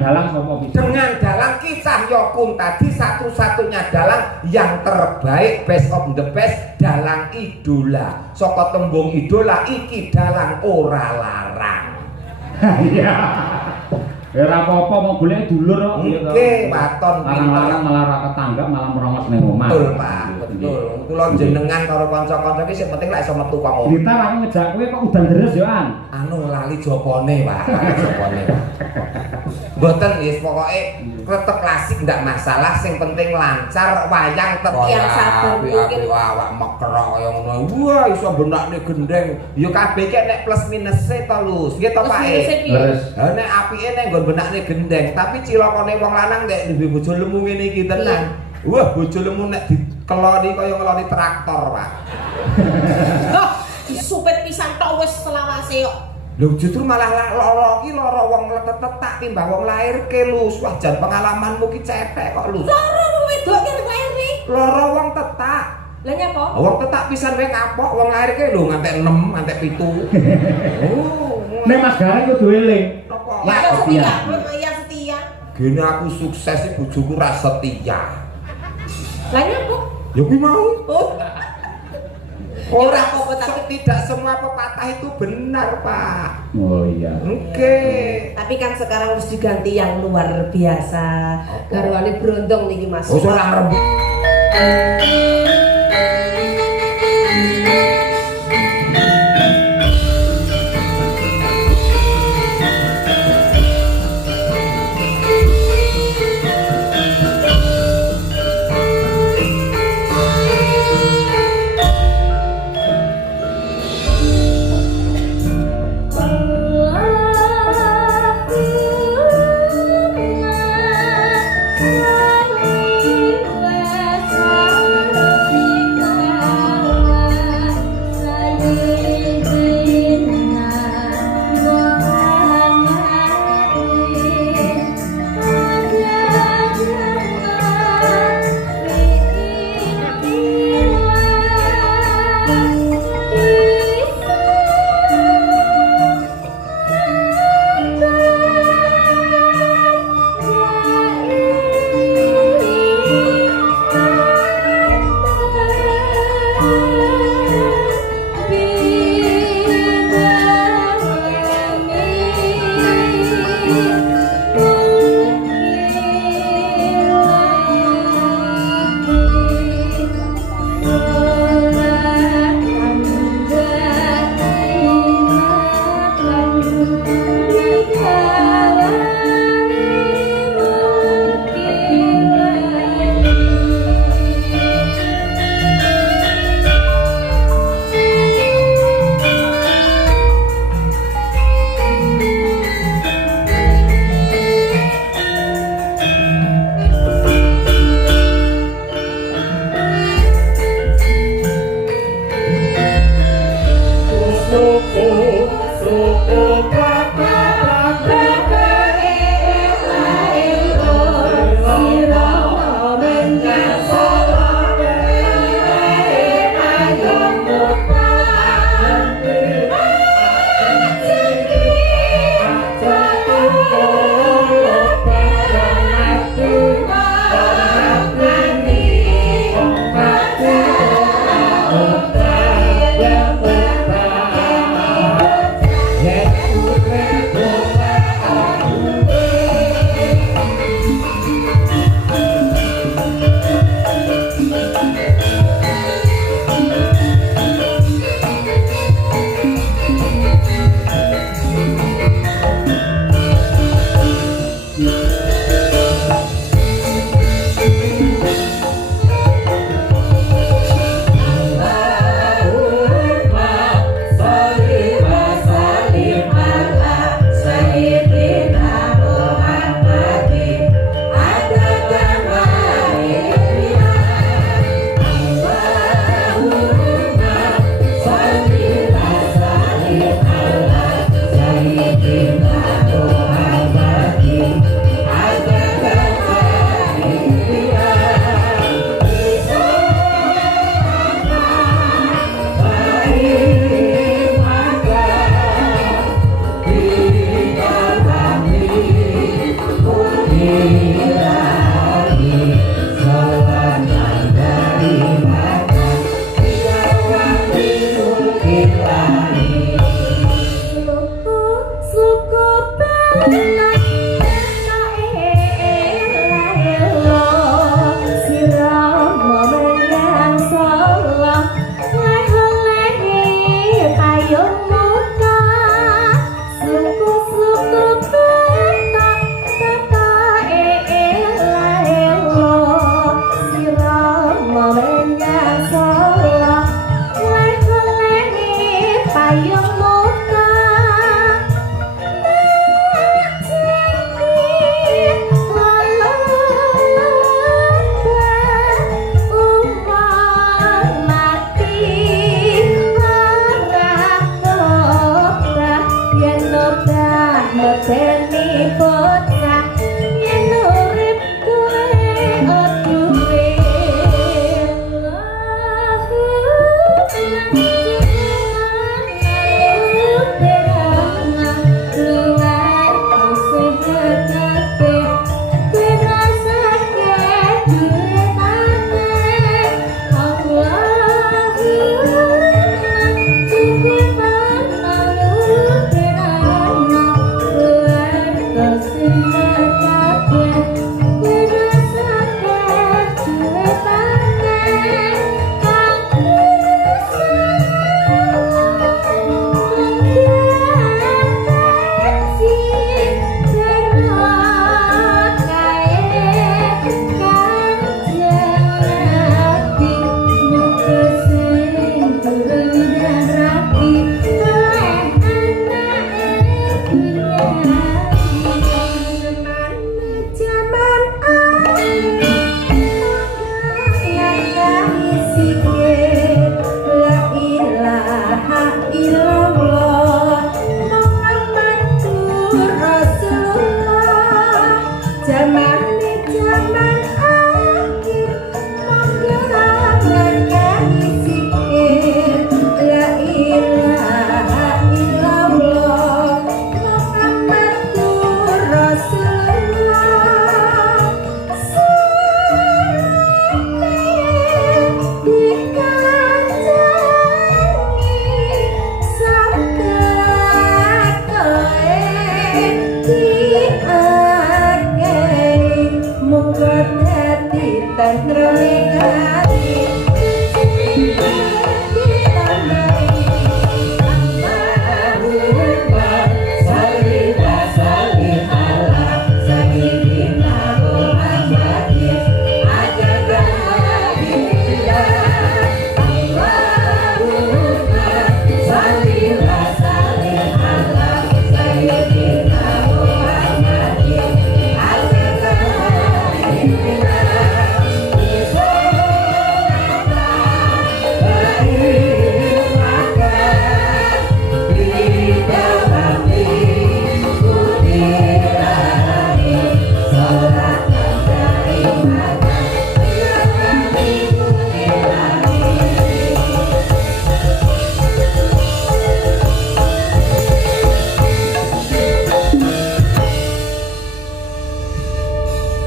dalang sapa bisa? Dengan dalang Ki Cahyokung tadi satu-satunya dalang yang terbaik, best of the best, dalang idola. Saka tembung idola iki dalang ora larang. Iya. Ya ora apa-apa mau golek dulur kok. Nggih, waton larang-larang malah ra ketanggap malah merongos ning omah. Betul, Pak. Betul. Kula jenengan karo kanca-kanca iki sing penting lek iso metu kok. Kita aku ngejak kowe kok udan deres yo an. Anu lali jopone, Pak. Lali jopone. Mboten wis pokoke kletek klasik ndak masalah, sing penting lancar wayang yang sabar mungkin awak mekrok kaya ngono. Wah, iso benakne gendeng. Ya kabeh iki nek plus minuse to, Lus. Nggih to, Pak. Terus nek apike nek nggon benakne gendeng, tapi cilokane wong lanang nek duwe bojo lemu ngene iki tenan. Wah, bojo lemu nek dikeloni kaya ngeloni traktor, Pak. loh disupet pisan tok wis selawase kok. Lho justru malah lara iki lara wong letet-tetak timbang wong lairke, Lus. Wah, jan pengalamanmu ki cetek kok, Lus. Lara wong wedok ki laire. Lara wong tetak. Lah nyapa? Wong tetak pisan wae kapok, wong lairke lho ngantek 6, ngantek 7. Oh, nek Mas Gareng kudu eling. Napa? Ya setia, ya setia. Gene aku sukses iki bojoku ra setia. Lah nyapa? Ya kuwi mau. Oh. Ora apa tapi tidak semua pepatah itu benar, Pak. Oh iya. Oke. Tapi kan sekarang harus diganti yang luar biasa. Garwane brondong niki Mas. Oh, ora ngrembug.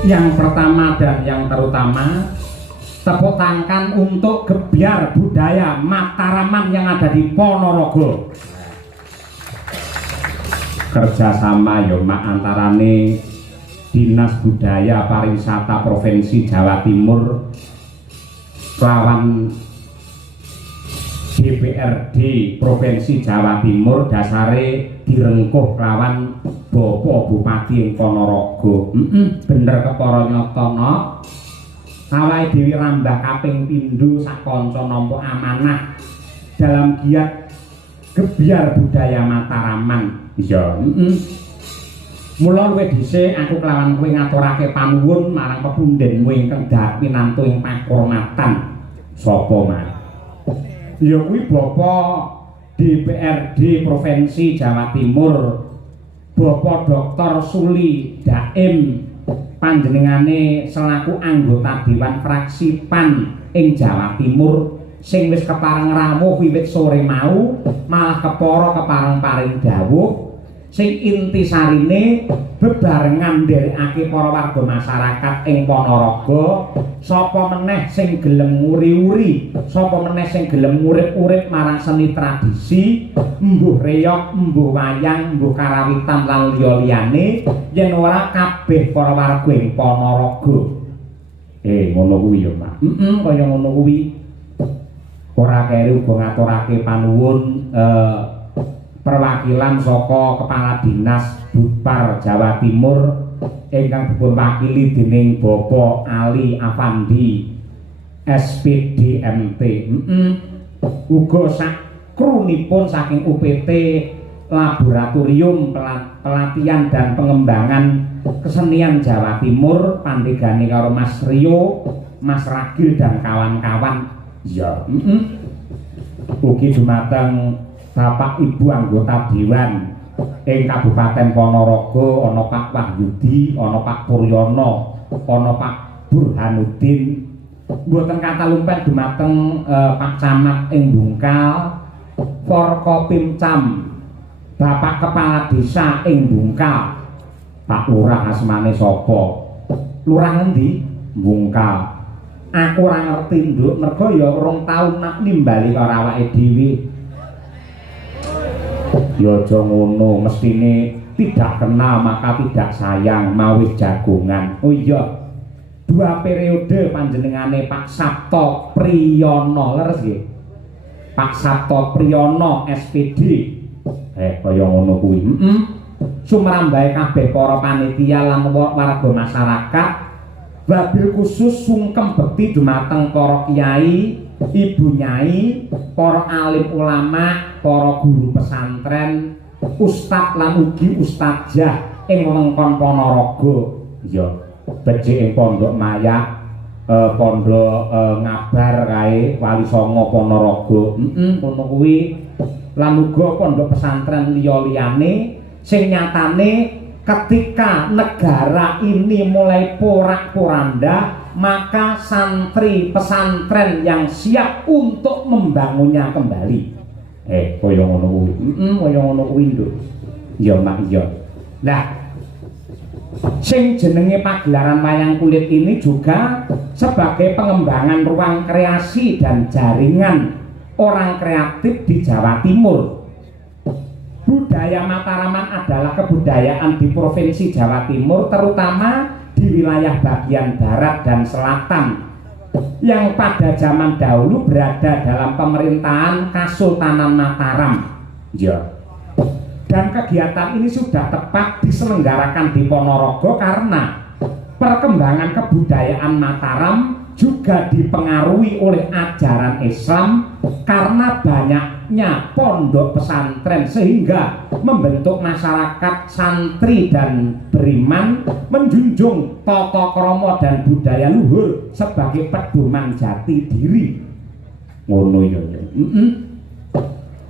Yang pertama dan yang terutama, tepuk tangan untuk Gebyar Budaya Mataraman yang ada di Ponorogo. Kerjasama Yoma antarane Dinas Budaya Pariwisata Provinsi Jawa Timur lawan DPRD Provinsi Jawa Timur dasare direngkuh lawan Bapak Bupati ing Ponorogo. Bener kepara nyatana awake dhewe rambah kaping pindho sak kanca nampa amanah dalam giat Gebyar Budaya Mataraman. Iya, mula luwih dhisik aku kelawan kowe ngaturake panuwun marang pepundhenmu ingkang dhat pinantu ing pakurmatan. Sapa Mas? Ya kuwi Bapak DPRD Provinsi Jawa Timur, Bapak Dr. Suli Daim, panjenengane selaku anggota Dewan Fraksi PAN ing Jawa Timur sing wis kepareng rawuh wiwit sore mau, malah kepara kepareng paring dawuh sing intisarine bebarengan nderekake para warga masyarakat ing Ponorogo, sapa meneh sing gelem nguri-uri, sapa meneh sing gelem urip-urip marang seni tradisi, mbuh reog, mbuh wayang, mbuh karawitan lan liya-liyane, yen ora kabeh para warga ing Ponorogo. Ngono kuwi ya, Pak. Kaya ngono kuwi. Ora keri uga ngaturake panuwun perwakilan saka Kepala Dinas Budpar Jawa Timur ingkang dipun wakili dening Bapak Ali Afandi SPD MT. Uga sak krunipun saking UPT Laboratorium Pelatihan dan Pengembangan Kesenian Jawa Timur pandegane karo Mas Rio, Mas Ragil dan kawan-kawan. Ya, ugi dumateng Bapak Ibu anggota Dewan ing Kabupaten Ponorogo, ana Pak Wahyudi, ana Pak Puryono, ana Pak Burhanuddin. Mboten kata lumpen dumateng Pak Camat ing Bungkal, Forkopimcam, Bapak Kepala Desa ing Bungkal, Pak Lurah asmane sapa? Lurah endi? Bungkal. Aku ora ngerti nduk, mergo ya rong taun nak nimbali karo awake dhewe. Ya aja ngono, mestine tidak kenal maka tidak sayang, mawis jagongan. Oh iya. 2 periode panjenengane Pak Sabto Priyono, leres nggih? Pak Sabto Priyono SPD. Kaya ngono kuwi. Sumrambahe kabeh para panitia lan warga masyarakat, wabil khusus sungkem bekti dumateng para kiai, ibu nyai, para alim ulama, para guru pesantren, ustad lan ugi ustadzah ing wewengkon Ponorogo. Ya, becik ing Pondok Maya, Pondok Ngabar kae Wali Songo Ponorogo. Ngono kuwi. Lan uga pondok pesantren liya-liyane sing nyatane ketika negara ini mulai porak-poranda, maka santri pesantren yang siap untuk membangunnya kembali. Kaya ngono kuwi. Kaya ngono kuwi lho. Ya mak iya. Nah, sing jenenge pagelaran wayang kulit ini juga sebagai pengembangan ruang kreasi dan jaringan orang kreatif di Jawa Timur. Budaya Mataraman adalah kebudayaan di Provinsi Jawa Timur, terutama di wilayah bagian barat dan selatan yang pada zaman dahulu berada dalam pemerintahan Kasultanan Mataram. Ya. Dan kegiatan ini sudah tepat diselenggarakan di Ponorogo karena perkembangan kebudayaan Mataram juga dipengaruhi oleh ajaran Islam karena banyaknya pondok pesantren sehingga membentuk masyarakat santri dan beriman menjunjung tata krama dan budaya luhur sebagai pedoman jati diri. Ngono ya.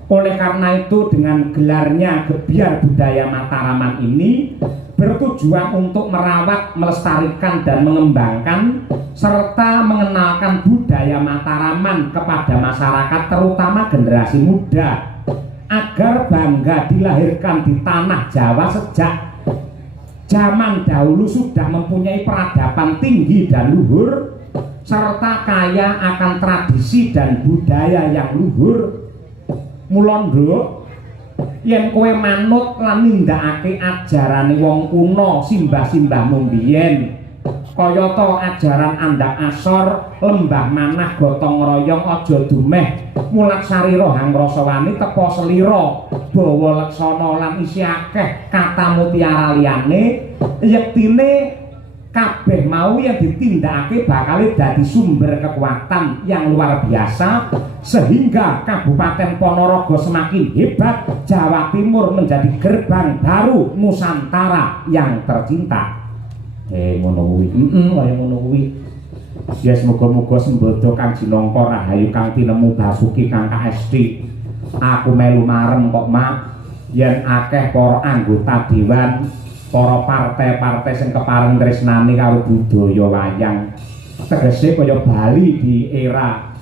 Oleh karena itu dengan gelarnya Gebyar Budaya Mataraman ini bertujuan untuk merawat, melestarikan dan mengembangkan serta mengenalkan budaya Mataraman kepada masyarakat terutama generasi muda agar bangga dilahirkan di tanah Jawa sejak zaman dahulu sudah mempunyai peradaban tinggi dan luhur serta kaya akan tradisi dan budaya yang luhur. Mula nduk yen kowe manut lan nindakake ajarane wong kuno simbah-simbahmu mbiyen kayata ajaran Andak Asor, Lembah Manah, Gotong Royong, aja dumeh mulat sarira hangrasawani tepa selira bawa leksana lan isi akeh kata mutiara liyane yektine kabeh mau yang ditindakake bakal dadi sumber kekuatan yang luar biasa sehingga Kabupaten Ponorogo semakin hebat, Jawa Timur menjadi gerbang baru Nusantara yang tercinta. Ngono kuwi. Kaya ngono kuwi. Ya semoga-moga sembodo Kang Jinongko rahayu Kang tinemu Basuki Kang KSD. Aku melu marem kok Mak yen akeh para anggota dewan, para partai-partai sing kepareng tresnani karo budaya wayang. Tegese kaya Bali di era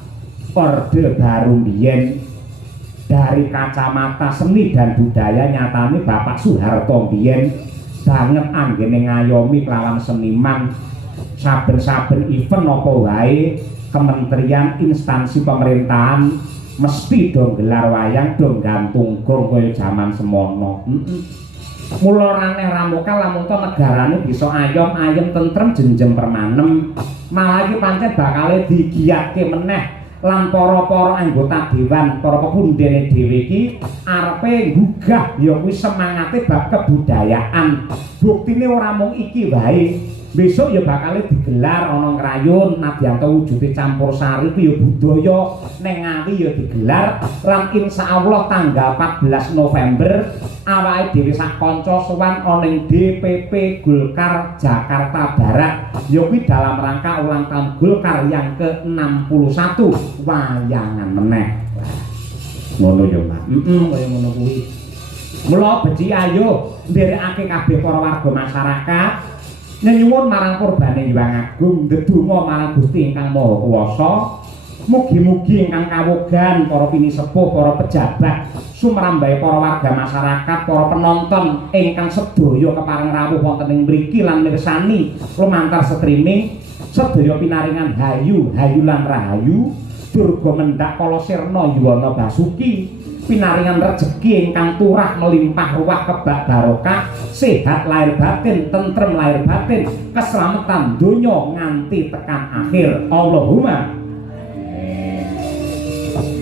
Orde Baru biyen dari kacamata seni dan budaya nyatane Bapak Soeharto biyen banget anggene ngayomi kelawan seniman saben-saben event apa wae kementerian instansi pemerintahan mesti dong gelar wayang dong gantung gong kaya jaman semono. Mula raneh ramuka lamun to negarane bisa ayem tentrem jenjem permanem malah iki pancen bakale digiyatke meneh lan para-para anggota dewan para pepundhene dhewe iki arepe nggugah ya kuwi semangate bab kebudayaan. Buktine ora mung iki wae, besok ya bakal digelar ana ngrayun nadyanto wujude campur sari ku ya budaya ning Ngawi ya digelar lan insyaallah tanggal 14 November awake dhewe sak kanca sowan ana ing DPP Golkar Jakarta Barat ya kuwi dalam rangka ulang tahun Golkar yang ke-61 wayangan meneh. Ngono ya, Pak. Kaya ngono kuwi. Mula beci ayo nderekake kabeh para warga masyarakat nyuwun marang Purbane Hyang Agung ndedonga marang Gusti Ingkang Maha Kuwasa mugi-mugi ingkang kawogan para pinisepuh para pejabat sumrambahe para warga masyarakat para penonton ingkang sedaya kepareng rawuh wonten ing mriki lan mirsani lumantar streaming sedaya pinaringan hayu lan rahayu durga mendak kala sirna yuwana basuki pinaringan rejeki ingkang turah melimpah ruah kebak barokah sehat lahir batin tentrem lahir batin keselamatan donya nganti tekan akhir Allahumma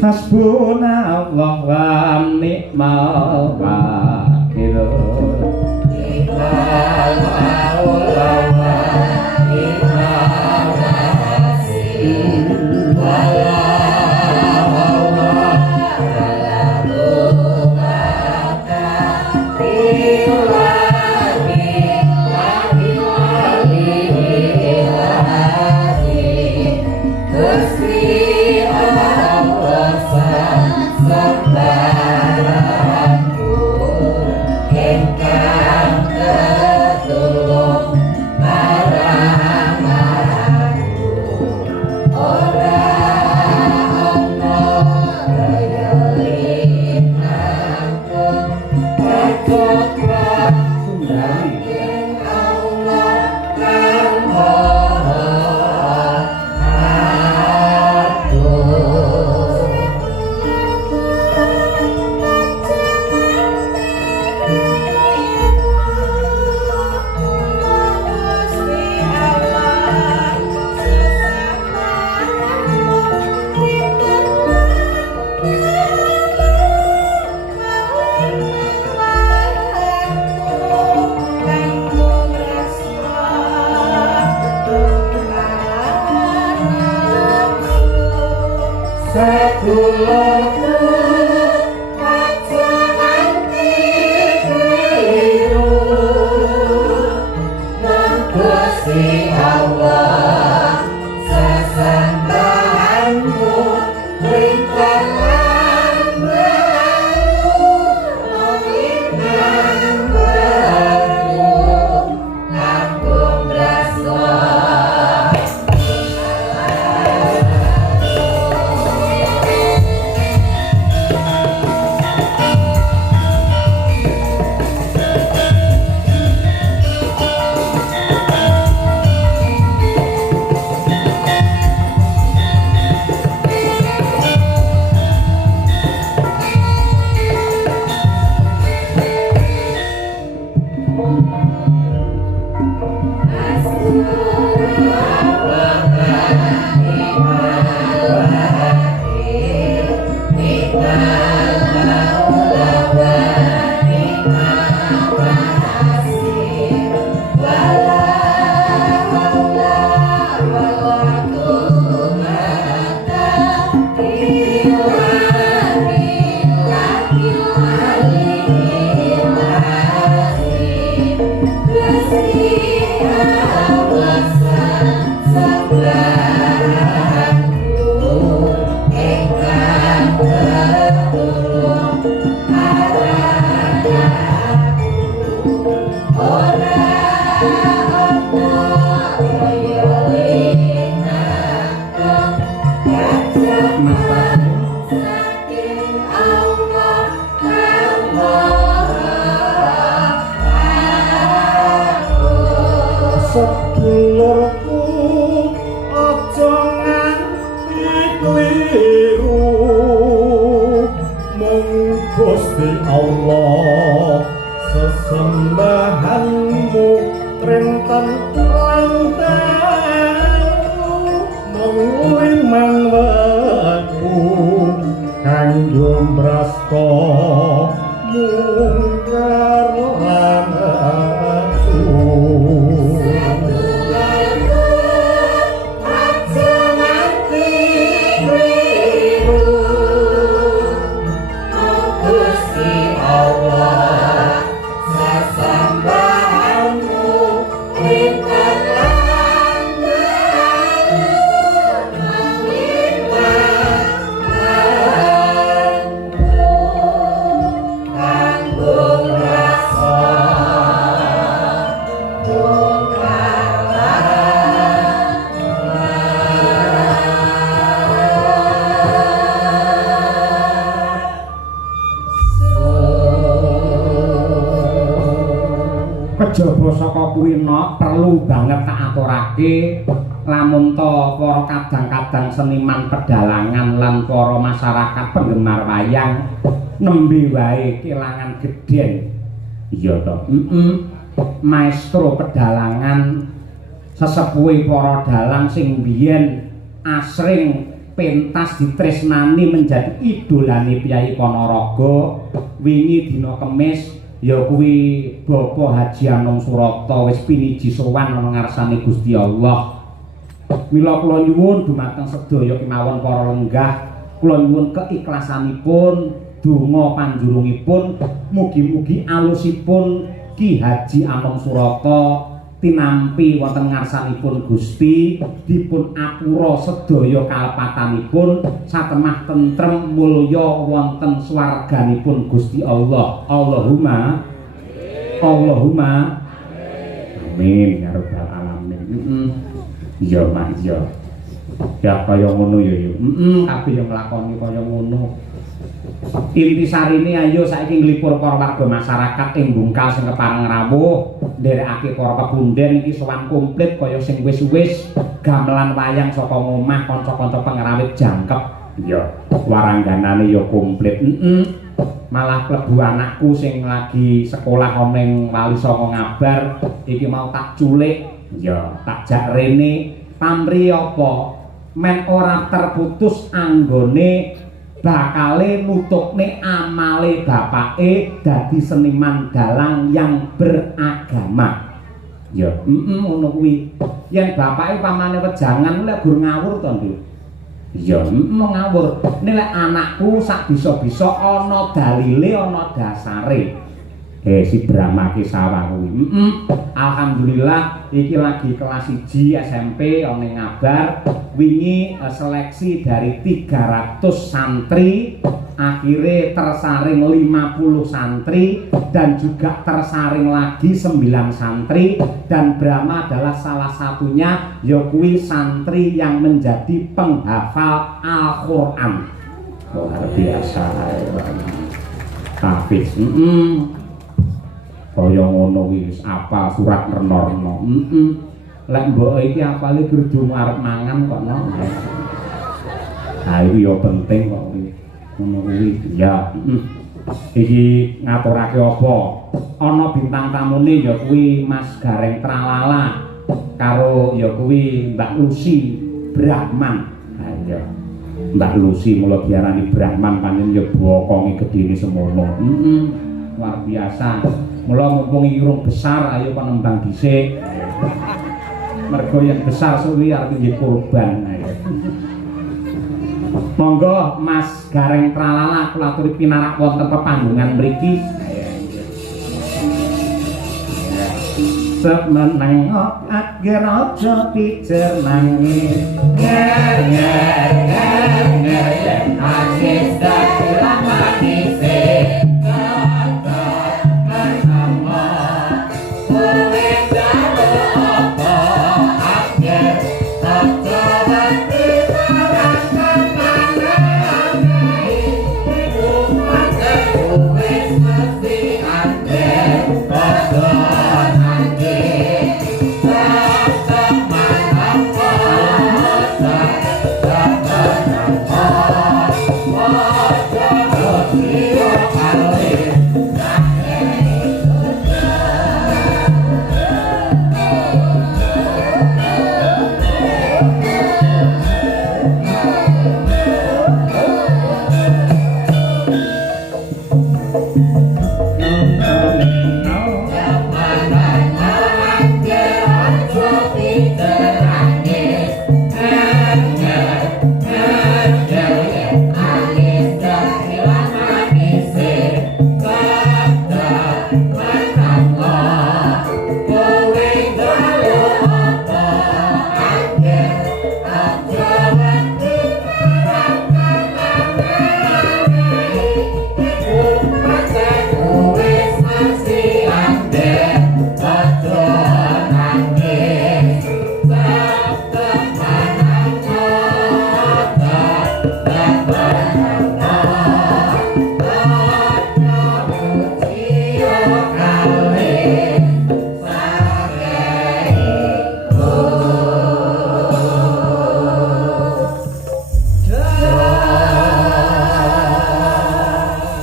hasbunallah wa ni'mal wakil sedulurku aja nganti kliru mung Gusti Allah sesembahanmu rinten lantaru mung limang wektu kanggo mrasta mungkar lan kejaba saka kuwi perlu banget tak aturake lamun to para kadang-kadang seniman pedalangan lan para masyarakat penggemar wayang nembe wae kelangan gedhen iya to maestro pedalangan sesepuhe para dalang sing biyen asring pentas ditresnani menjadi idolane Kyai Ponorogo wingi dina Kemis ya kuwi Bapak Haji Anom Surata wis piniji sowan ana ngarsane Gusti Allah. Mila kula nyuwun dumateng sedaya kemawon para lenggah, kula nyuwun keikhlasanipun donga panjurungipun mugi-mugi alusipun Ki Haji Anom Surata tinampi wonten ngarsanipun Gusti dipun apura sedaya kalepatanipun satemah tentrem mulya wonten swarganipun Gusti Allah. Allahumma amin ya rabbal alamin. Iya Mas ya. Ya kaya ngono ya yo. Kabeh yo nglakoni kaya ngono. Intisarine ayo saiki nglipur para warga masyarakat ing Bungkal sing kepareng rawuh nderekake para kebunden iki sowan komplit kaya sing wis-wis gamelan wayang saka omah kanca-kanca pengrawit jangkep ya warangganane ya komplit malah klebu anakku sing lagi sekolah ning Wali Songo ngabar iki mau tak culik ya tak jak rene pamri apa men ora terputus anggone bakale nutupne amale bapake dadi seniman dalang yang beragama. Ya, ngono kuwi. Yen bapake pamane wejangan lek gur ngawur to, Nduk. Ya, ngawur. Nek lek anakku sak bisa-bisa ana dalile, ana dasare. Si Brahma ki sawah kuwi. Alhamdulillah iki lagi kelas 1 SMP ana ngabar wingi seleksi dari 300 santri akhirnya tersaring 50 santri dan juga tersaring lagi 9 santri dan Brahma adalah salah satunya yaitu santri yang menjadi penghafal Al-Quran. Luar biasa Hafiz. Kaya ngono wis apa surat reno-reno. Lek mbok iki apale gerdu arep mangan kok no. Ha iki yo penting kok ngono kuwi. Ya. Iki ngaturake apa? Ana bintang tamune ya kuwi Mas Gareng Tralala karo ya kuwi Mbak Lucy Brahman. Ha iya. Mbak Lucy mula diarani Brahman pancen ya bokonge gedene semono. Luar biasa. Mula mumpung irung besar ayo penembang dhisik. Mergo yang besar suwi arep nggih kurban. Monggo Mas Gareng Tralala kula aturi pinarak wonten pepanggungan mriki. Semenengok ager aja pijer nangis. Nangis dalam hati se.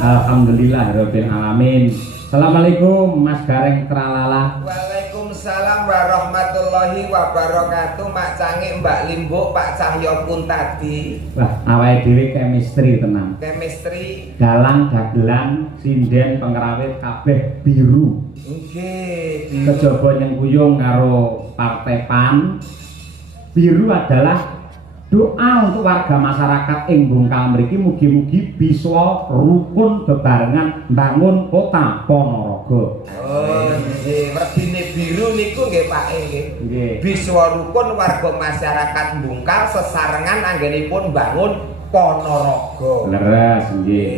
Alhamdulillahirabbil alamin. Assalamualaikum Mas Gareng Tralala. Waalaikumsalam warahmatullahi wabarakatuh. Mak Cangik, Mbak Limbuk, Pak Cahyo Kuntadi. Wah, awake dhewe chemistry tenan. Chemistry. Dalang dagelan sinden pengrawit kabeh biru. Nggih, Kejaba nyengkuyung karo Partai PAN. Biru adalah doa untuk warga masyarakat ing Bungkal mriki mugi-mugi bisa rukun bebarengan bangun kota Ponorogo. Oh, nggih, werdine biru niku nggih Pak nggih. Nggih. Biswa rukun warga masyarakat Bungkal sesarengan anggenipun bangun Ponorogo. Leres nggih.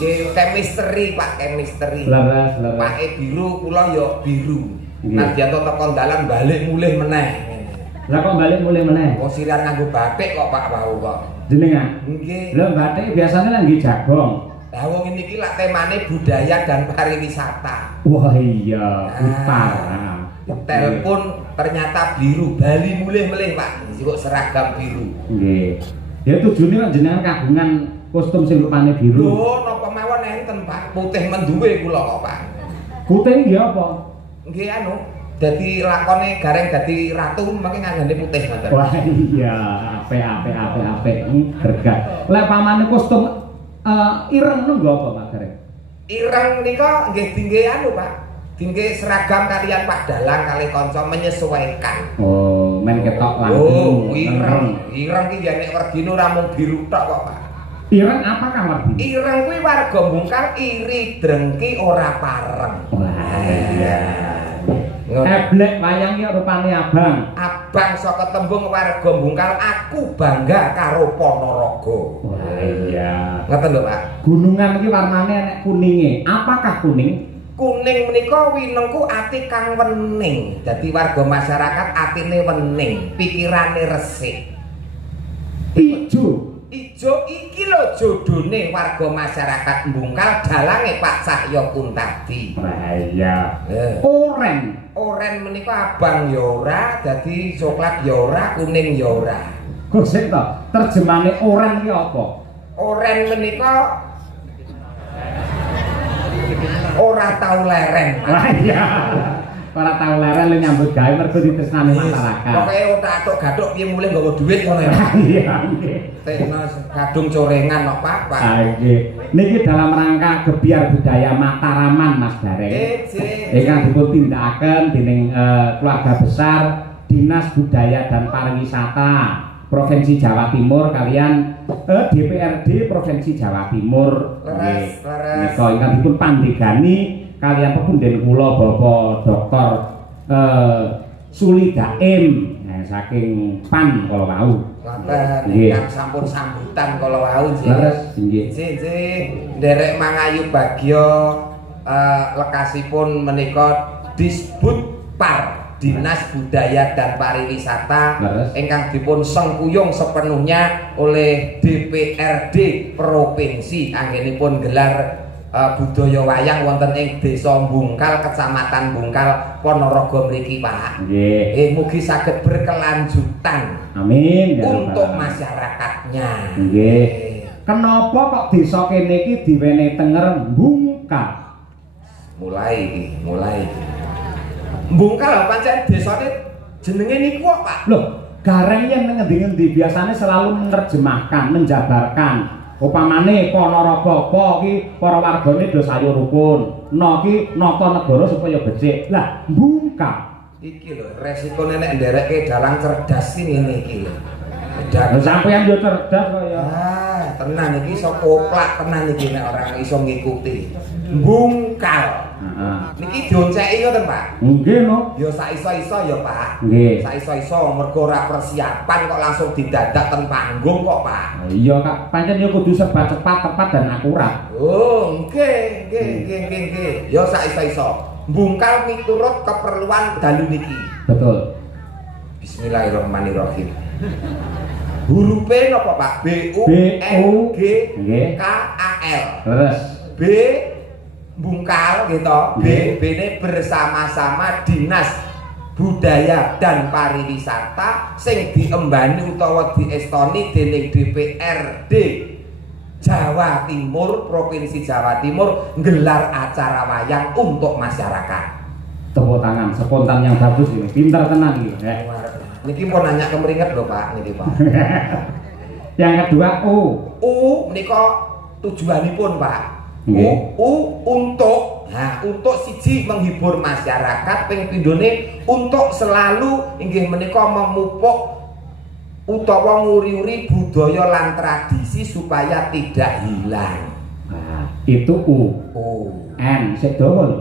Nggih, chemistry Pak, chemistry. Leres. Pake biru, kula ya biru. Nggih. Nadyan tekan dalan balik mulih meneh. Lah kok balik mulai meneh? Wong sirian nganggo batik kok Pak wau kok. Jenengan? Nggih. Lho batik biasanya lah nggih jagong. Lah wong iki lak temane budaya dan pariwisata. Wah iya, utara. Telepon ternyata biru, Bali mulih melih Pak. Kok seragam biru. Nggih. Ya tujuane kan jenengan kagungan kostum sing rupane biru. Lho, napa mawon enten Pak, putih menduwe kula kok Pak. Putih nggih apa? Nggih anu, dadi lakone Gareng dadi ratu mangke nganggane putih ngoten. Wah iya, apik. Berkah. Lek pamane kostum ireng nunggu apa Pak Gareng? Ireng nika nggih dingge anu Pak. Dingge seragam kalian Pak Dalang kali kanca menyesuaikan. Oh, men ketok Oh, langsung. ireng ki yen nek werdine ora mung biru tok kok Pak. Ireng apakah wargine? Ireng kuwi warga Bungkal iri drengki ora pareng. Wah iya. Ngono. Eblek wayang iki rupane abang. Abang saka tembung warga Bungkal, aku bangga karo Ponorogo. Wah iya. Ngoten lho Pak. Gunungan iki warnane enek kuninge. Apakah kuning? Kuning menika winengku ati kang wening. Dadi warga masyarakat atine wening, pikirane resik. Ijo. Ijo iki lho jodone warga masyarakat Bungkal dalange Pak Cahyo Kuntadi. Wah iya. Eh. Oren. Oren menika abang ya ora, dadi coklat ya ora, kuning ya ora. Kok sik to? Terjemane oren ki apa? Oren menika ora tau leren. Wah iya. Ora tau leren lu nyambut gawe mergo ditresnani masyarakat. Pokoke otak-atok gathuk piye mulih nggawa dhuwit ngono ya. Iya nggih. Tekno kadung corengan kok Pak. Ah nggih. Niki dalam rangka gebiar budaya Mataraman Mas Gareng. Ingkang dipun tindakaken dening keluarga besar Dinas Budaya dan Pariwisata Provinsi Jawa Timur kalian DPRD Provinsi Jawa Timur. Leres. Nika ingkang dipun pandegani kalian pepunden kula Bapak Dr. Suli Daim saking PAN kala wau. Ngoten Nggih. ingkang sampun sambutan kala wau nggih. Leres nggih. Nggih. Nderek Mangayu Bagyo lekasipun menika Disbudpar Dinas Budaya dan Pariwisata Leres. ingkang dipun sengkuyung sepenuhnya oleh DPRD Provinsi anggenipun gelar budaya wayang wonten ing Desa Bungkal, Kecamatan Bungkal, Ponorogo mriki Pak. Nggih. Mugi saged berkelanjutan Amin ya untuk Rabbal. masyarakatnya. Nggih. Kenapa kok desa kene iki diwenehi tenger Bungkal? Mulai. Bungkal pancen desane jenenge niku kok Pak. Loh, Gareng yen ngendi-endi biasanya selalu menerjemahkan, menjabarkan. Upamane Ponorogo apa iki para wargane do sayo rukun. No ki nata negara supaya becik. Lah, Bungkal. Iki lho, resikone nek ndereke dalang cerdas sing ngene iki lho. Lho sampeyan yo cerdas kok ya. Tenan iki iso koplak tenan iki nek ora iso ngikuti. Bungkal. Heeh. Niki dionceki ngoten, Pak. Nggih no. Ya sak iso-iso ya, Pak. Nggih. Sak iso-iso mergo ora persiapan kok langsung didadak ten panggung kok, Pak. Iya Kak, pancen yo kudu serba cepat, tepat dan akurat. Oh, nggih. Ya sak iso-iso. Bungkal miturut keperluan dalu niki. Betul. Bismillahirrahmanirrahim. Hurufe napa Pak? B U N G K A L. Terus B bungkal gitu. B ini bersama-sama Dinas Budaya dan Pariwisata sing diembani utawa diestoni dening DPRD Jawa Timur, Provinsi Jawa Timur nggelar acara wayang untuk masyarakat. tepuk tangan, spontan yang bagus ini, pintar tenang ini. Niki mau nanya kemeringet lho Pak, niki Pak. Yang kedua U. U menika tujuanipun Pak. Nggih. U untuk, nah untuk siji menghibur masyarakat, ping pindhone untuk selalu inggih menika memupuk utawa nguri-uri budaya lan tradisi supaya tidak hilang. Nah, itu U. N sik dawa lho.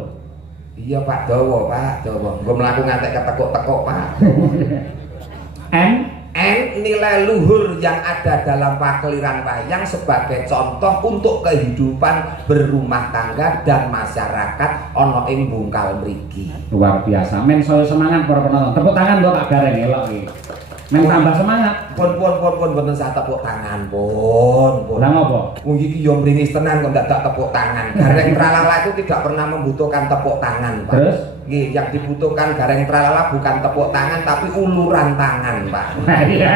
Iya Pak, dawa Pak, dawa. Nggo mlaku ngantek ketekuk-tekuk Pak. N nilai luhur yang ada dalam pakliran wayang sebagai contoh untuk kehidupan berumah tangga dan masyarakat ana ing Bungkal mriki. Luar biasa. Men saya semangat para penonton. Tepuk tangan buat Pak Gareng elok iki. Men tambah semangat. Pun boten sah tepuk tangan pun. Lah ngopo? Wong iki yo mringis tenan kok ndak tepuk tangan. Gareng Tralala itu tidak pernah membutuhkan tepuk tangan, Pak. Terus? Nggih, yang dibutuhkan Gareng Tralala bukan tepuk tangan tapi uluran tangan, Pak. Iya.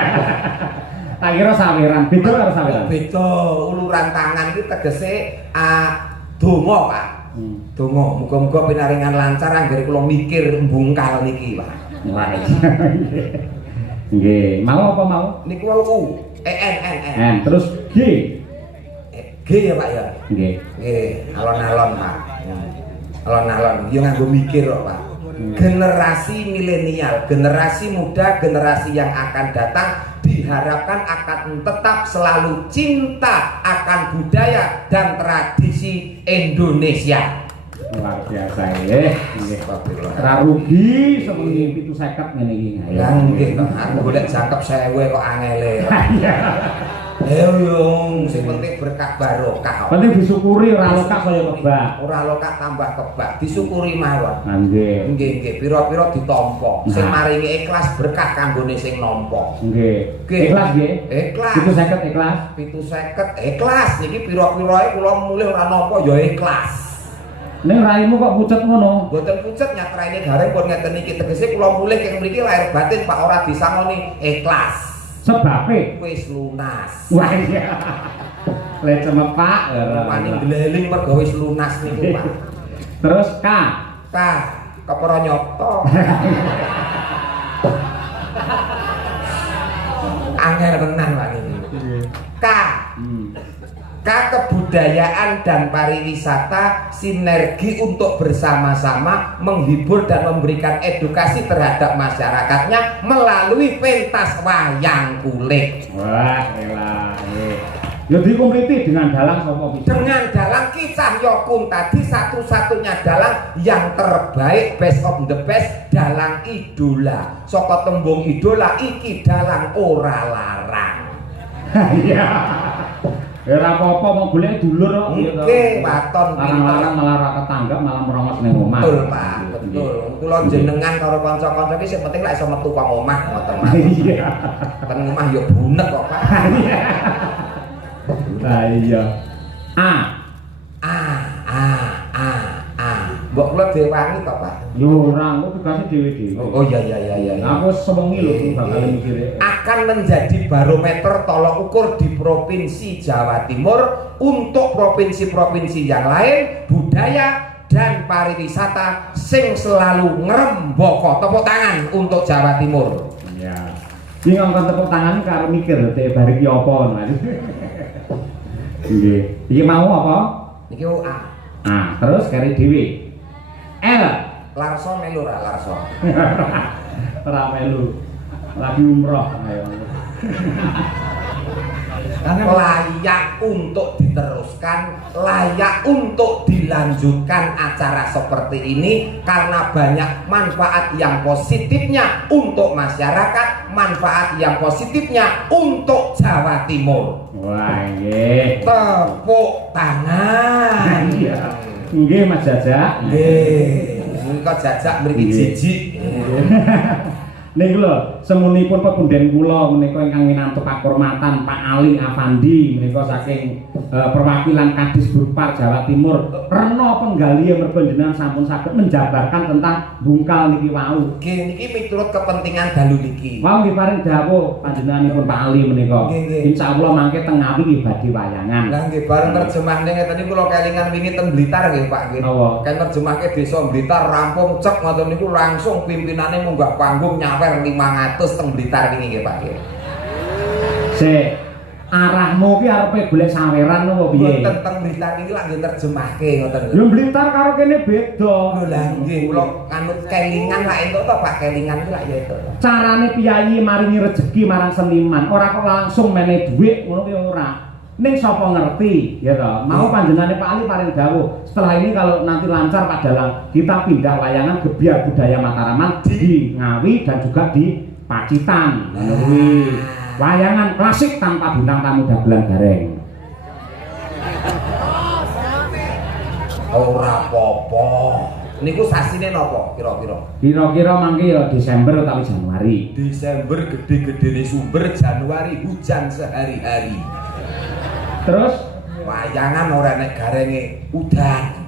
Tak kira saweran, beda karo saweran. Beda, uluran tangan iki tegese donga, Pak. Donga, muga-muga pinaringan lancar anggere kula mikir Bungkal niki, Pak. Wah. Nggih, mau apa mau? Niku U, N. Terus G. G ya, Pak ya. Nggih. Nggih, alon-alon, Pak. Alon-alon, yo nganggo mikir kok, Pak. Generasi milenial, generasi muda, generasi yang akan datang diharapkan akan tetap selalu cinta akan budaya dan tradisi Indonesia. Luar biasa ya. Nggih. Ora rugi semengi 750 ngene iki. Ya nggih, aku golek jangkep 1000 kok angele. Ayo yo, sing penting berkah barokah. Penting disyukuri ora lokak kaya kebak. Ora lokak tambah kebak, disyukuri mawon. Nggih. Nggih, pira-pira ditampa. Sing maringi ikhlas berkah kanggone sing nampa. Nggih. Ikhlas nggih? Ikhlas. 750 ikhlas. 750 ikhlas niki pira-pirae kula mulih ora nampa ya ikhlas. Ning raimu kok pucet ngono? Mboten pucet nyatraine Gareng pun ngeten iki tegese kula mulih keng mriki lahir batin Pak ora disangoni ikhlas. Sebabe Wis lunas. wah iya. Le cemepak. Paning gleling mergo wis lunas niku Pak. Terus K. Kepara nyoto. Angel tenan Pak niki. K. Kebudayaan dan pariwisata sinergi untuk bersama-sama menghibur dan memberikan edukasi terhadap masyarakatnya melalui pentas wayang kulit. Wah, elah. Ya dikompleti dengan dalang sapa bisa? Dengan dalang Kisah Yokum tadi satu-satunya dalang yang terbaik, best of the best, dalang idola. Saka tembung idola iki dalang ora larang. Iya. Ya ora apa-apa mau golek dulur kok. Nggih, waton larang malah ra ketanggap malah merongos ning omah. Betul, Pak. Betul. Kula jenengan karo kanca-kanca iki sing penting lek iso metu kok omah ngoten mawon. Iya. Ten omah ya bunek kok, Pak. Lah iya. A. Mbok kula dewangi to, Pak. Yo ora, kok tugasnya dhewe-dhewe. Oh iya. Aku sewengi lho bakal mikire. Akan menjadi barometer tolok ukur di Provinsi Jawa Timur untuk provinsi-provinsi yang lain, budaya dan pariwisata sing selalu ngrembaka. Tepuk tangan untuk Jawa Timur. Iya. Iki ngongkon tepuk tangan karo mikir teh bareng ki apa ngono. Nggih. Iki mau apa? Niki A. Terus kari dhewe. L. Larso melu ra Larso. Ora melu. Lagi umroh ayo. Layak untuk diteruskan, layak untuk dilanjutkan acara seperti ini karena banyak manfaat yang positifnya untuk masyarakat, manfaat yang positifnya untuk Jawa Timur. Wah, nggih. Tepuk tangan. Iya. Nggih Mas Jajak. Nggih. Menika Jajak mriki jijik. Niku lho, semunipun pepunden kula menika ingkang minangka pakurmatan Pak Ali Afandi menika saking perwakilan Kadis Burpar Jawa Timur. Rena penggali mergo jenengan sampun saged menjabarkan tentang bungkal niki wau. Nggih niki miturut kepentingan dalu niki. Wau nggih paring dawuh panjenenganipun Pak Ali menika. Insyaallah mangke teng Ngawi nggih badhe wayangan. Lah nggih bareng terjemahne ngeten niku kula kelingan wingi teng Blitar nggih Pak nggih. Kan terjemahke desa Blitar rampung cek ngoten niku langsung pimpinane munggah panggung nyawer 500 teng Blitar wingi nggih Pak nggih. Sik, arahmu ki arepe golek saweran apa piye? Mboten teng Blitar iki lak nggih terjemahke ngoten. Lho Blitar karo kene beda. Lho lah nggih kula anut kelingan lak entuk to Pak kelingan iki lak ya itu. Carane piyayi maringi rejeki marang seniman, ora kok langsung meneh dhuwit ngono ki ora. Ning sapa ngerti, ya toh. Mau panjenengane Pak Ali paring dawuh. Setelah ini kalau nanti lancar Pak Dalang, kita pindah wayangan Gebyar Budaya Mataraman di Ngawi dan juga di Pacitan. Ngono kuwi. Wayangan klasik tanpa bintang tamu dagelan gareng. Ora apa-apa. Niku sasine napa kira-kira? Kira-kira mangke ya Desember utawi Januari. Desember gede-gedene sumber, Januari hujan sehari-hari. Terus wayangan ora nek garenge udan.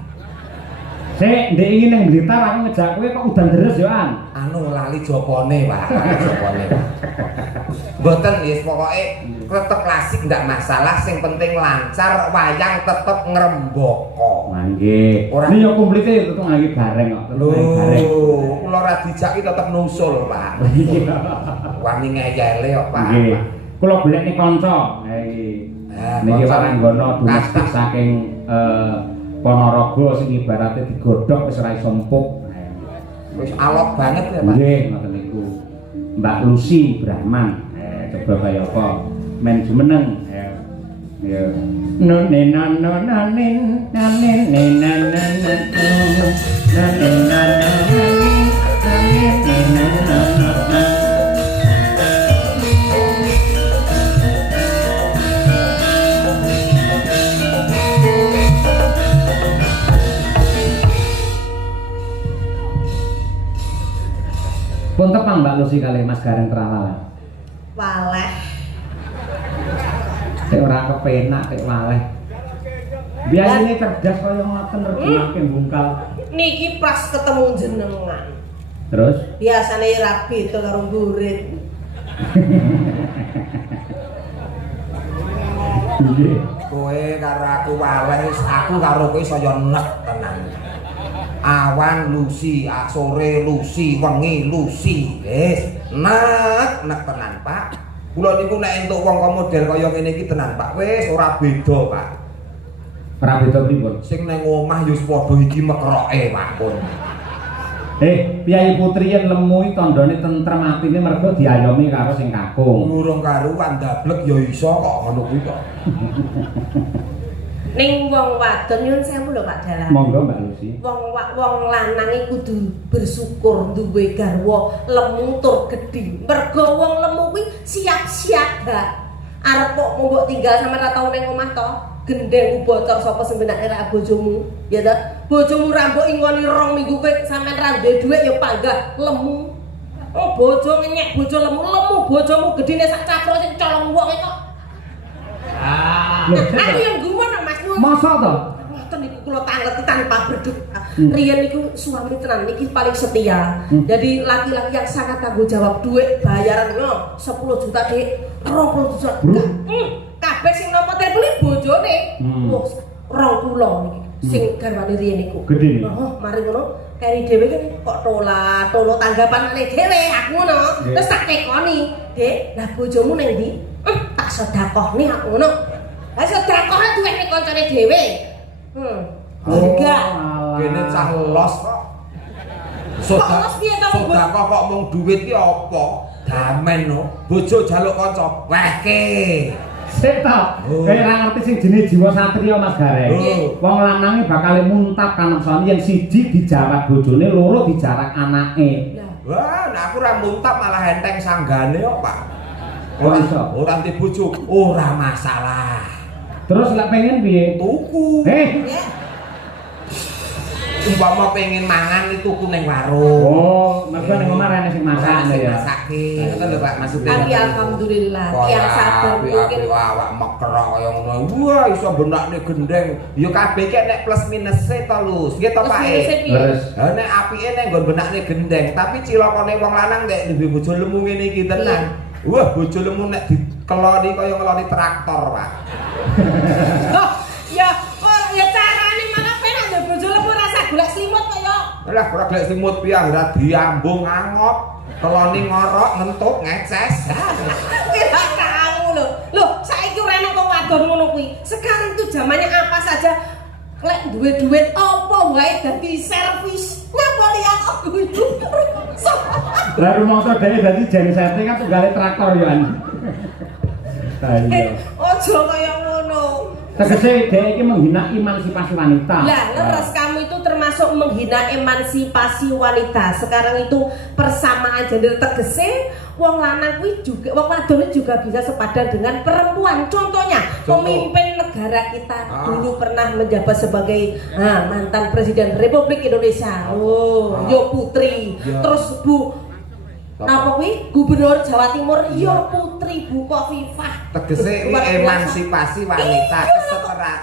Sik, ndek iki ning Blitar aku ngejak kowe kok udan deres yo an. Anu lali jopone, Pak. Jopone. Mboten wis pokoke tetep klasik ndak masalah, sing penting lancar, wayang tetep ngrembaka. Nggih. Ora ini yo komplite tetep ngangge gareng kok, tetep ngangge gareng. Kula ora dijaki tetep nusul, Pak. Wani ngeyele kok, Pak. Nggih. Kula golekne kanca. Nggih. Niki waranggono domestik saking Ponorogo sing ibarate digodhog wis ora iso empuk. Wis alot banget ya, Pak. Nggih, ngoten niku. Mbak Lucy Brahman. Coba kaya apa? Men jumeneng. Ya. None nano nanin nanin nanin pun tepang Mbak Lucy kali Mas Gareng Terawal. Waleh. Tek ora kepenak tek waleh. Biasane cerdas kaya ngoten rejimake bungkal. Niki pas ketemu jenengan. Terus Biasane ra beda karo murid. nggih. Kowe karo aku waleh, aku karo kowe saya nek tenan. Awan Lucy, sore Lucy, wengi Lucy. Wis, nek tenan, Pak. Kula niku nek entuk wong model kaya ngene iki tenan, Pak. Wis ora beda, Pak. Ora beda pripun? Sing nang omah ya padha iki mekroke, Pak pun. Piyayi Putri yen lemu iki tandane tentrem atine mergo diayomi karo sing kakung. Urung karuan dablek ya iso kok ngono kuwi kok. Ning wong wadon nyun sewu lho Pak Dalang. Monggo Mbak Lucy. Wong lanang iki kudu bersyukur duwe garwa lemu tur gedhi. Mergo wong lemu kuwi siap-siap gak arep kok mbok tinggal sampe ra tau ning omah to. Gendeng bocor sapa sembenake ra bojomu. Ya ta? Bojomu ra mbok ingoni 2 minggu kowe sampean ra duwe dhuwit ya panggah lemu. Oh bojo ngenyek bojo lemu bojomu gedine sak cakro sing colong wong kok. Aku yang gumun nang Mas Nur. Masa to? Ngoten niku kula tangleti tanpa berduka. Riyen niku suami tenan niki paling setia. Jadi laki-laki yang sangat tanggung jawab, duit bayaran 10 juta Dik, 20 juta. Kabeh sing nampa beli bojone. Wah, 20 niki. Sing garwane riyen niku. Gedhe. Heeh, mari ngono keri dhewe kan kok tolo tanggapan nek dhewe aku ngono. Terus tak tekoni, "Dik, lah bojomu ning ndi?" Tak sedekahne aku ngono. Lah sedekahne duwene kancane dhewe. Enggak. Kene cah los kok. Polos piye to, Bu? Sedekah kok mung duit ki apa? Damen no. Bojo jaluk kanca. Wehke. Sik ta, Oh. kowe ora ngerti sing jenenge jiwa satria Mas Gareng. Oh. Wong lanange bakal muntap kaneksane yang siji dijawab bojone, loro dijarak anake. Lah, Wah, nek aku ora muntap malah enteng sanggane kok, Pak. Oh, iso. Ora anti bojo, ora masalah. Terus lek pengen piye? Tuku. ya. Umpama pengen mangan itu tuku ning warung. Oh, mergo ning omah rene sing masak ya. Masake, ngoten lho Pak maksudnya. Tapi alhamdulillah, yang sabar mungkin awak mekrok kaya ngono. Wah, iso benakne gendeng. Ya kabeh ki nek plus minuse to, Lus. Nggih to, Pak. Terus Ha nek apike nek nggon benakne gendeng, tapi cilokane wong lanang nek duwe bojo lemu ngene iki tenan. Wah, bojo lemu nek dikeloni kaya ngeloni traktor, Pak. oh, ya kok ya carane malah penak ya bojo lemu rasa golek selimut kaya. Lah ora golek semut piye ora diambung angop. Keloni ngorok ngentut ngeces. Kira kamu lho. Loh, saiki ora enak kok wadon ngono kuwi. Sekarang tuh zamannya apa saja lek duit-duit apa wae dadi servis. Ngapa lihat aku itu? lah rumangsa dhewe dadi jensete kan tunggale traktor ya. Ayo. Ojo kaya ngono. Tegese dhek iki menghina emansipasi wanita. Lah, leres kamu itu termasuk menghina emansipasi wanita. Sekarang itu persamaan gender tegese wong lanang kuwi juga wong wadon juga bisa sepadan dengan perempuan. Contohnya, pemimpin negara kita dulu pernah menjabat sebagai mantan Presiden Republik Indonesia. Oh, Yo Putri. Terus Bu napa kuwi Gubernur Jawa Timur Yo Putri Bu Khofifah. Tegese ini emansipasi wanita,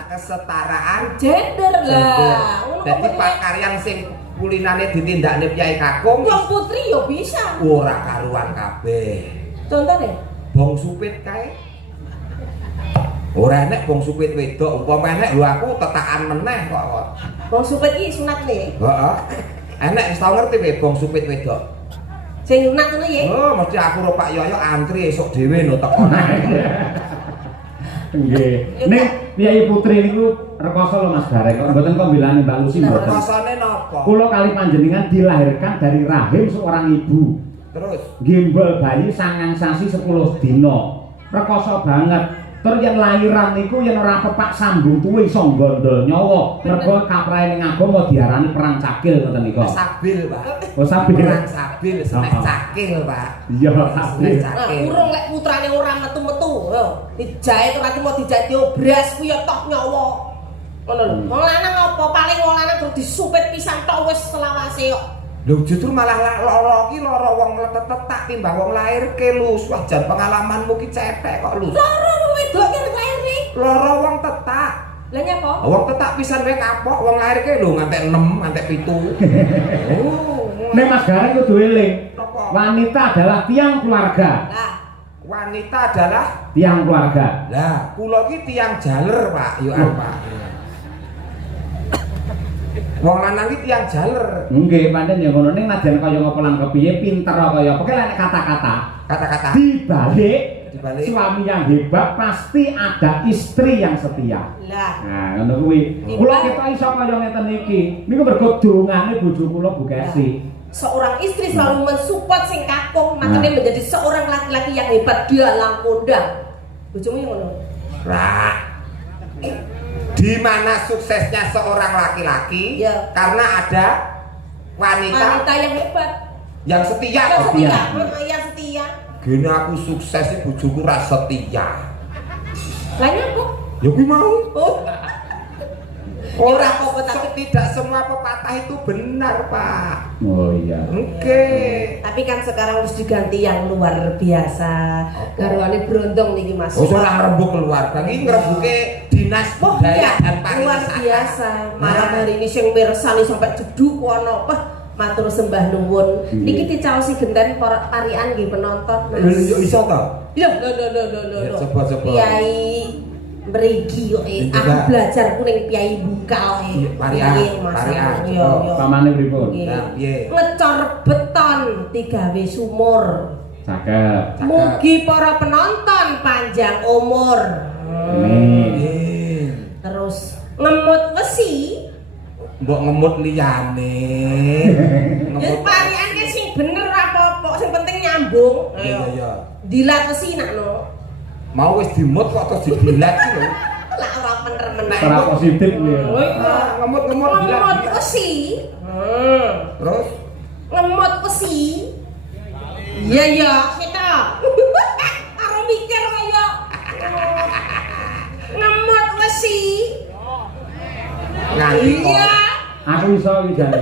kesetaraan Gender lah. Jadi pakaryan sing kulinane ditindakne Kyai Kakung Wong Putri yo bisa. ora karuan kabeh. Contohnya Bong supit kae. Ora enek bong supit wedok, umpama enek lho aku tetakan meneh kok. Wong supit iki sunat nih. Heeh. Enek wis tau ngerti kowe bong supit wedok. Sing sunat ngono ya. Oh, mesti aku karo Pak Yoyo antri esuk dhewe no teko Nggih. Ning Kyai Putri niku rekoso lho Mas Gareng kok mboten kok bilani Mbak Lucy mboten. Rasane napa? Kula kali panjenengan dilahirkan dari rahim seorang ibu. Terus Gimbal bayi 9 sasi 10 dina. Rekoso banget. Terus yang lahiran niku yen ora pepak sambung tuwe iso gondol nyawa. Mergo kaprahe ning agama diarani perang cakil ngoten niku. sabil, Pak. Oh sabil. Perang sabil senek cakil, Pak. Iya sabil. Nah, urung lek putrane ora metu-metu, yo. Dijahit ora mau dijahit yo bras kuwi yo tok nyawa. Ngono lho. Wong lanang apa paling wong lanang kudu disupit pisan tok wis selawase kok. Lho justru malah lara iki lara wong letet-letak timbang wong lairke lu. Wah jan pengalamanmu ki cetek kok lu. Loro wedok ki lair nih. Lara wong tetak. Lah nyapa? Wong tetak pisan wae kapok, wong lairke lho ngantek 6, ngantek 7. Oh. Nek Mas Gareng kudu eling. Napa? Wanita adalah tiang keluarga. Lah, Wanita adalah Tiang keluarga. lah, kula ki tiang jaler, Pak. Yo apa? Wong lanang ki tiang jaler. Nggih, pancen ya ngono ning najan kaya ngapa lan kepiye pinter kaya pokoke lek kata-kata Kata-kata dibalik dibalik suami yang hebat pasti ada istri yang setia. lah. Nah, ngono kuwi. Kula kita iso kaya ngeten iki. Niku mergo dongane bojo kula Bu Kesi. Seorang istri selalu mensupport sing kakung, makanya menjadi seorang laki-laki yang hebat dalam kondang. Bojomu yang ngono. Lah. Di mana suksesnya seorang laki-laki? Ya. Karena ada wanita Wanita yang hebat, yang setia. yang setia. setia, yang setia. Gini aku sukses sih bojoku ra setia. Lainnya apa? Ya kuwi mau. Oh, Ora apa-apa, tapi- tidak semua pepatah itu benar, Pak. Oh iya. Oke. tapi kan sekarang harus diganti yang luar biasa. Apa? Garwane brondong niki Mas. Oh, ora ngrembug keluarga iki ngrebuke dinas Oh budaya iya, dan luar pariwisata. biasa. Malam Nah. hari ini sing mirsani sampai jeduk ono apa? Matur sembah nuwun. Iya. Niki dicaosi genten para parian nggih penonton. Mas. Lho iso to? Loh. Ya, coba-coba. Kiai mrigi kok Ini aku juga. belajar kuning Kiai Bungkal Iya, parian, parian. Yo yo. Pamane pripun? Nggih. Nah, piye? Ngecor beton digawe sumur. Cakep. Mugi para penonton panjang umur. Amin. Amin. Terus ngemut wesi mbok ngemut liyane. Wis parian ki sing bener apa-apa, sing penting nyambung. Iya iya. Dilatesi nakno. Mau wis dimut kok terus didilat ki lho. Lah ora bener meneh. Ora positif ya. Ngemut-ngemut dilat. Ngemot wesi. Terus Ngemot wesi. Iya ya, kita. Karo mikir kaya ngemot wesi. nganti Iya. Aku iso iki jane.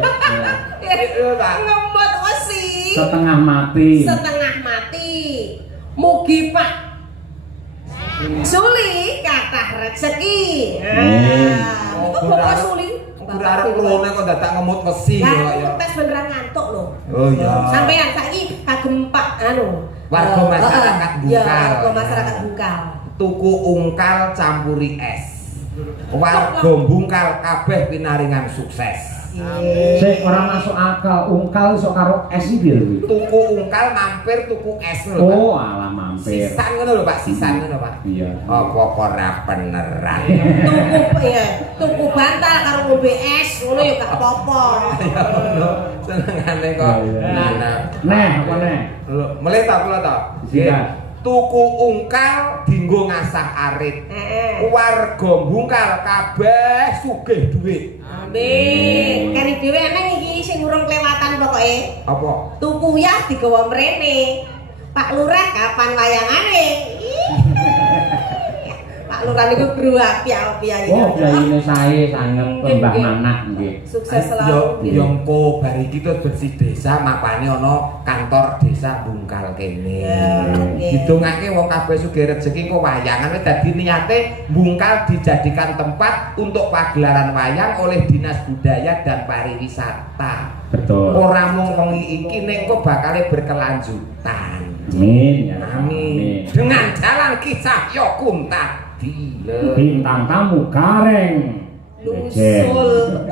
Ngemot wesi. Setengah mati. Setengah mati. Mugi Pak Suli kathah rezeki. Kok Suli? Ora arep klone kok dadak ngemut wesi Lah kok ya. tes beneran ngantuk lho. Oh iya. Sampeyan saiki kagem Pak anu Warga masyarakat Iya, Bungkal. warga masyarakat Bungkal. Tuku ungkal campuri es. Warga Bungkal kabeh pinaringan sukses. Sik ora masuk akal, ungkal iso karo es iki lho. Tuku ungkal mampir tuku es lho. Pak. Oh, alah mampir. Sisan ngono lho Pak, sisan ngono Pak. Iya. Apa kok ora beneran? Tuku bantal karo ngombe es ngono ya gak apa-apa. Ya ngono. Senengane kok. Nah, Neh, apa neh? lho, mulai ta kula ta. Sikat. Tuku ungkal dinggo ngasah arit. Warga Bungkal kabeh sugih dhuwit. Amin. Kari dhewe eneng iki sing urung kelewatan pokoke. Apa? Tuku uyah digawa mrene. Pak Lurah kapan wayangane? Pak Lurah niku guru api-api ya. Oh, blayine sae sanget Mbah Manak nggih. Sukses Yo selalu. engko bar iki terus bersih desa mapane ana kantor desa Bungkal kene. Ya, oke. Didongake wong kabeh sugih rezeki kok wayangan wis dadi niate Bungkal dijadikan tempat untuk pagelaran wayang oleh Dinas Budaya dan Pariwisata. Betul. Ora mung wengi iki ning kok bakale berkelanjutan. Amin ya. Amin. Dengan jalan kisah Yokun tadi. Bintang tamu gareng. Lusul.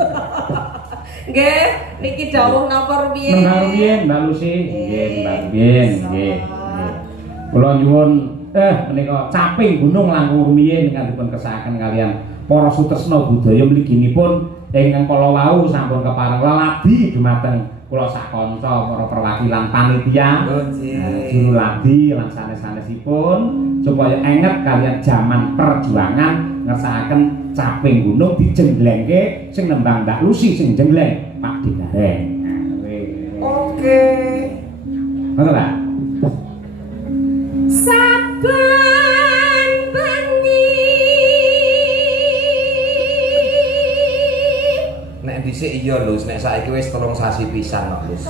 Nggih, niki dawuh napa rumiyin? Mbak Rumiyin, Mbak Lucy. Nggih, Mbak Rumiyin, nggih. Kula nyuwun menika caping gunung langkung rumiyin ingkang dipun kersakaken kalian para sutresna budaya mliginipun ingkang kala wau sampun kepareng leladi dumateng kula sak kanca para perwakilan panitia juru ladi lan sanes-sanesipun supaya enget kalian jaman perjuangan ngersakaken caping gunung dijenglengke sing nembang Mbak Lucy sing jengleng Pak Digareng. Oke. Ngono ta? Saben bengi Nek dhisik iya lho, nek saiki wis 3 sasi pisan kok, Lus.